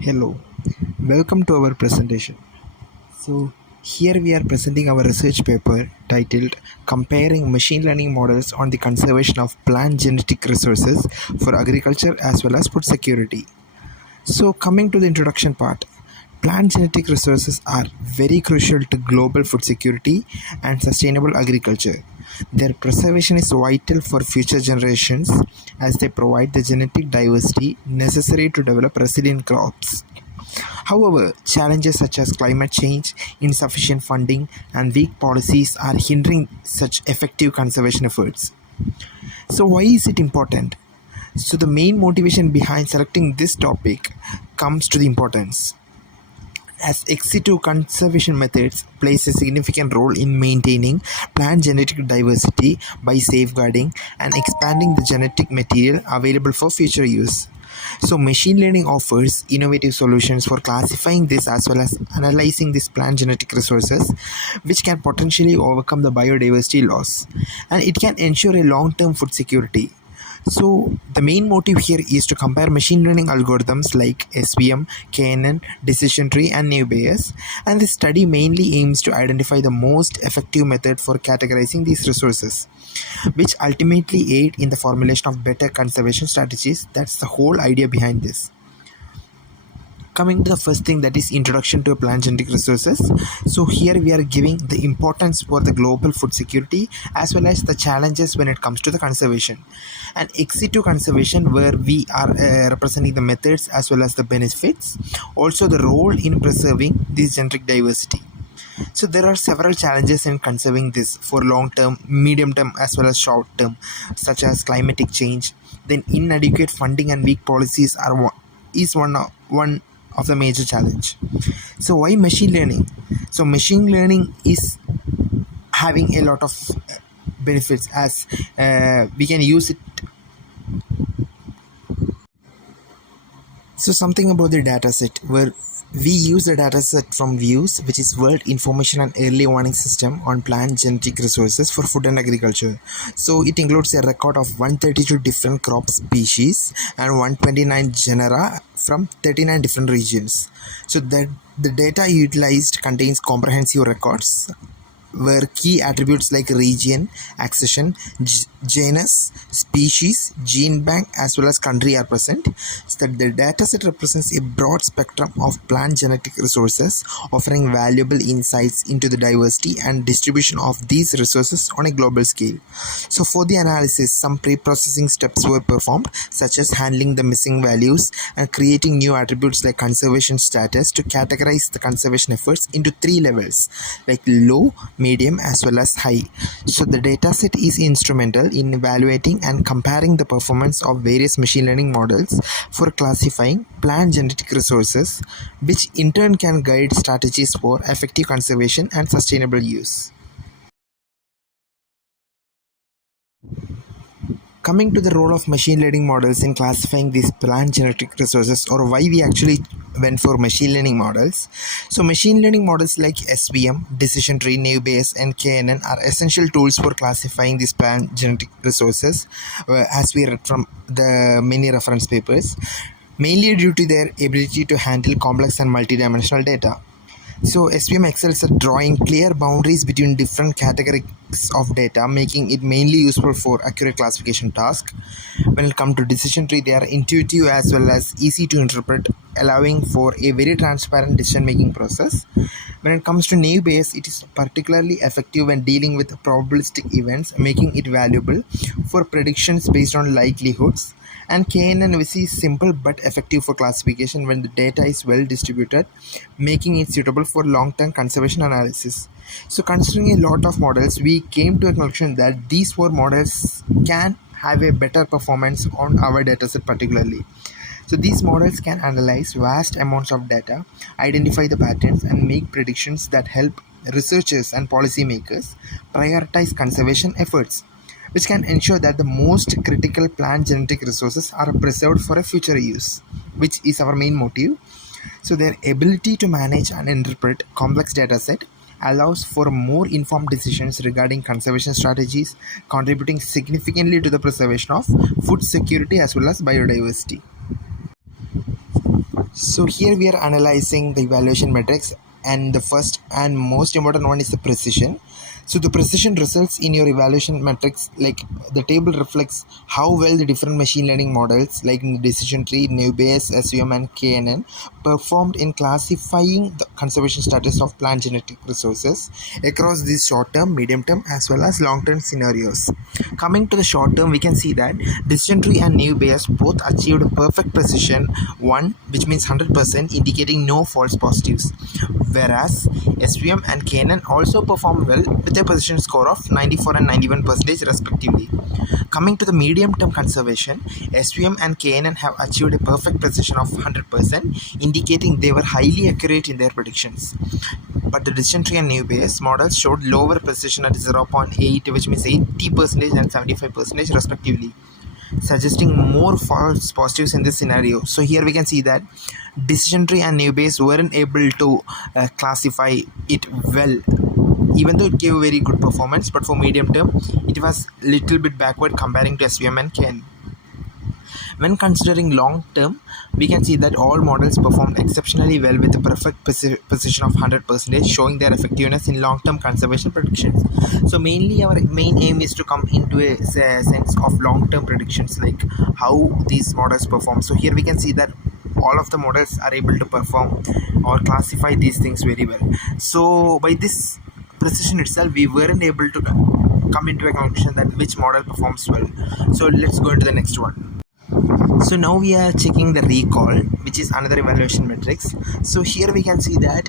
Hello, welcome to our presentation. Here we are presenting our research paper titled Comparing Machine Learning Models on the Conservation of Plant Genetic Resources for Agriculture as well as Food Security. Coming to the introduction part, plant genetic resources are very crucial to global food security and sustainable agriculture. Their preservation is vital for future generations as they provide the genetic diversity necessary to develop resilient crops. However, challenges such as climate change, insufficient funding, and weak policies are hindering such effective conservation efforts. So, why is it important? So, the main motivation behind selecting this topic comes to the importance. As ex situ conservation methods plays a significant role in maintaining plant genetic diversity by safeguarding and expanding the genetic material available for future use. So, machine learning offers innovative solutions for classifying this as well as analyzing these plant genetic resources, which can potentially overcome the biodiversity loss, and it can ensure a long-term food security. So, the main motive here is to compare machine learning algorithms like SVM, KNN, decision tree, and naive Bayes, and this study mainly aims to identify the most effective method for categorizing these resources, which ultimately aid in the formulation of better conservation strategies. That's the whole idea behind this. Coming to the first thing, that is introduction to plant genetic resources. So here we are giving the importance for the global food security as well as the challenges when it comes to the conservation, and ex situ conservation, where we are representing the methods as well as the benefits, also the role in preserving this genetic diversity. So there are several challenges in conserving this for long term, medium term, as well as short term, such as climatic change. Then inadequate funding and weak policies is one of the major challenge. So why machine learning? So machine learning is having a lot of benefits, as we can use it. So something about the dataset, where we use the dataset from WIEWS, which is World Information and Early Warning System on Plant Genetic Resources for Food and Agriculture. So it includes a record of 132 different crop species and 129 genera from 39 different regions. So that the data utilized contains comprehensive records where key attributes like region, accession, genus, species, gene bank, as well as country are present. So that the dataset represents a broad spectrum of plant genetic resources, offering valuable insights into the diversity and distribution of these resources on a global scale. So for the analysis, some pre-processing steps were performed, such as handling the missing values and creating new attributes like conservation status to categorize the conservation efforts into 3 levels, like low, medium, as well as high. So the dataset is instrumental in evaluating and comparing the performance of various machine learning models for classifying plant genetic resources, which in turn can guide strategies for effective conservation and sustainable use. Coming to the role of machine learning models in classifying these plant genetic resources, or why we actually went for machine learning models. So machine learning models like SVM, decision tree, naive Bayes, and KNN are essential tools for classifying these plant genetic resources, as we read from the many reference papers, mainly due to their ability to handle complex and multidimensional data. So SVM excels at drawing clear boundaries between different categories of data, making it mainly useful for accurate classification tasks. When it comes to decision tree, they are intuitive as well as easy to interpret, allowing for a very transparent decision making process. When it comes to naive Bayes, it is particularly effective when dealing with probabilistic events, making it valuable for predictions based on likelihoods. And KNN is simple but effective for classification when the data is well distributed, making it suitable for long-term conservation analysis. So considering a lot of models, we came to a conclusion that these 4 models can have a better performance on our dataset particularly. So these models can analyze vast amounts of data, identify the patterns, and make predictions that help researchers and policymakers prioritize conservation efforts, which can ensure that the most critical plant genetic resources are preserved for a future use, which is our main motive. So their ability to manage and interpret complex dataset allows for more informed decisions regarding conservation strategies, contributing significantly to the preservation of food security as well as biodiversity. So here we are analyzing the evaluation metrics, and the first and most important one is the precision. So the precision results in your evaluation metrics, like the table reflects how well the different machine learning models like in the decision tree, Bayes, SVM and KNN performed in classifying the conservation status of plant genetic resources across these short term, medium term as well as long term scenarios. Coming to the short term, we can see that decision tree and Bayes both achieved perfect precision 1, which means 100%, indicating no false positives, whereas SVM and KNN also performed well with a precision score of 94 and 91% respectively. Coming to the medium term conservation, SVM and KNN have achieved a perfect precision of 100%, indicating they were highly accurate in their predictions. But the decision tree and Bayes models showed lower precision at 0.8, which means 80% and 75% respectively, suggesting more false positives in this scenario. So here we can see that decision tree and Bayes weren't able to classify it well, even though it gave very good performance, but for medium term it was little bit backward comparing to SVM and KN. When considering long term, we can see that all models performed exceptionally well with a perfect precision of 100%, showing their effectiveness in long term conservation predictions. So mainly our main aim is to come into a sense of long term predictions, like how these models perform. So here we can see that all of the models are able to perform or classify these things very well. So by this precision itself, we weren't able to come into a conclusion that which model performs well. So let's go into the next one. So now we are checking the recall, which is another evaluation metrics. So here we can see that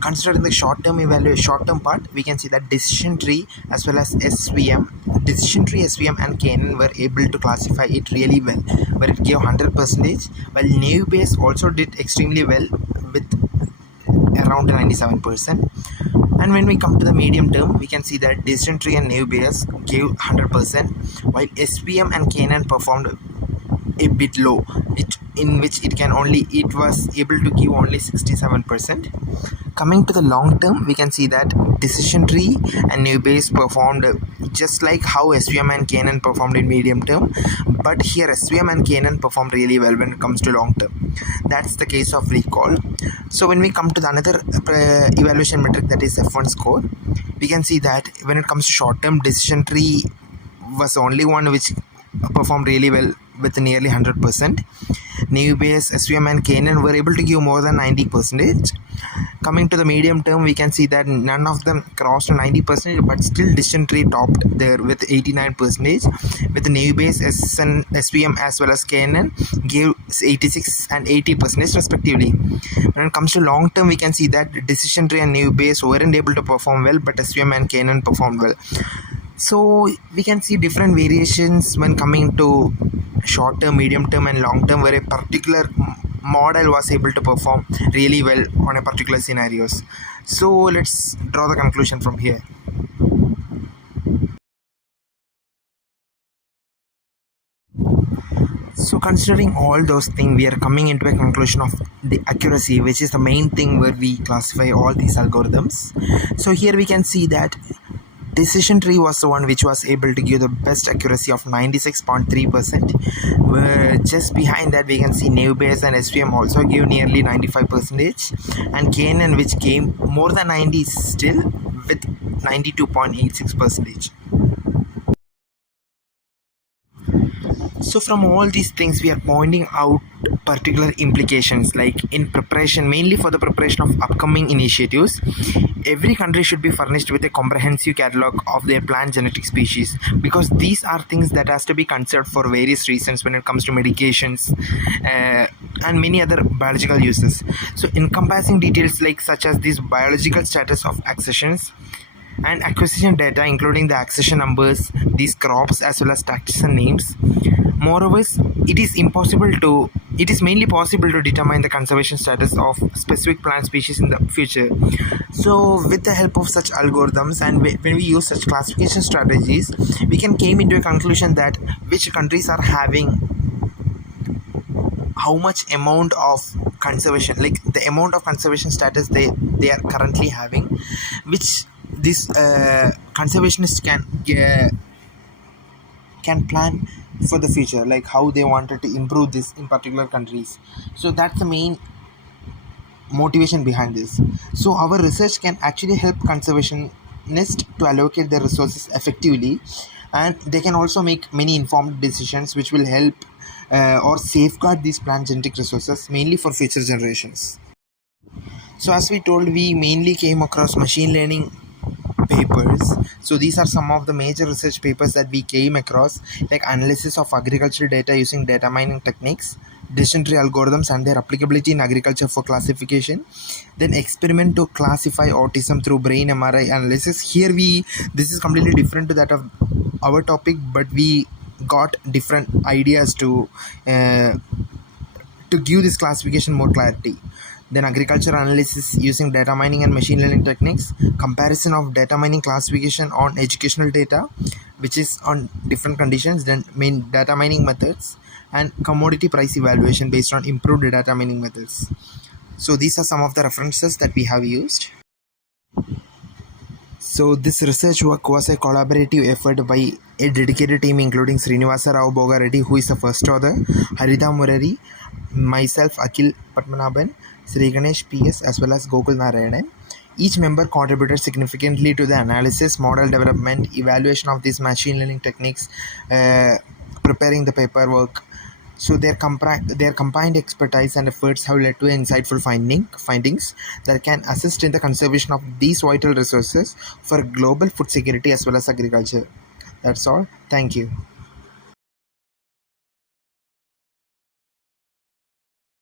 considering the short term part, we can see that decision tree as well as SVM, and KNN were able to classify it really well, where it gave 100%, while Bayes also did extremely well with around 97%. And when we come to the medium term, we can see that decision tree and Bayes gave 100%, while SVM and KNN performed a bit low, in which it was able to give only 67%. Coming to the long term, we can see that decision tree and Bayes performed just like how SVM and KNN performed in medium term, but here SVM and KNN performed really well when it comes to long term. That's the case of recall. So when we come to the another evaluation metric, that is F1 score, we can see that when it comes to short term, decision tree was the only one which performed really well with nearly 100%. Bayes, SVM and KNN were able to give more than 90%. Coming to the medium term, we can see that none of them crossed 90%, but still decision tree topped there with 89%, with Bayes, SVM as well as KNN gave 86 and 80% respectively. When it comes to long term, we can see that decision tree and Bayes weren't able to perform well, but SVM and KNN performed well. So we can see different variations when coming to short term, medium term and long term, where a particular model was able to perform really well on a particular scenarios. So let's draw the conclusion from here. So considering all those things, we are coming into a conclusion of the accuracy, which is the main thing where we classify all these algorithms. So here we can see that decision tree was the one which was able to give the best accuracy of 96.3%. Just behind that, we can see Bayes and SVM also gave nearly 95%, and KNN which came more than 90 still with 92.86%. So from all these things, we are pointing out particular implications, like in preparation, mainly for the preparation of upcoming initiatives, every country should be furnished with a comprehensive catalog of their plant genetic species, because these are things that has to be considered for various reasons when it comes to medications and many other biological uses. So encompassing details like such as this biological status of accessions and acquisition data, including the accession numbers, these crops as well as taxon names. Moreover, it is mainly possible to determine the conservation status of specific plant species in the future. So with the help of such algorithms and when we use such classification strategies, we can came into a conclusion that which countries are having how much amount of conservation, like the amount of conservation status they are currently having, which this conservationists can plan for the future, like how they wanted to improve this in particular countries. So that's the main motivation behind this. So our research can actually help conservationists to allocate their resources effectively, and they can also make many informed decisions which will help or safeguard these plant genetic resources mainly for future generations. So as we told, we mainly came across machine learning papers. So these are some of the major research papers that we came across, like analysis of agricultural data using data mining techniques, decision tree algorithms and their applicability in agriculture for classification, then experiment to classify autism through brain MRI analysis. Here this is completely different to that of our topic, but we got different ideas to give this classification more clarity. Then agriculture analysis using data mining and machine learning techniques, comparison of data mining classification on educational data which is on different conditions, then main data mining methods, and commodity price evaluation based on improved data mining methods. So these are some of the references that we have used. So this research work was a collaborative effort by a dedicated team including Srinivasa Rao Bogireddy, who is the first author, Haritha Murari, myself Akhil Padmanaban, Sreeganesh P S, as well as Gokul Narayanan. Each member contributed significantly to the analysis, model development, evaluation of these machine learning techniques, preparing the paperwork. So their combined expertise and efforts have led to insightful findings that can assist in the conservation of these vital resources for global food security as well as agriculture. That's all. Thank you.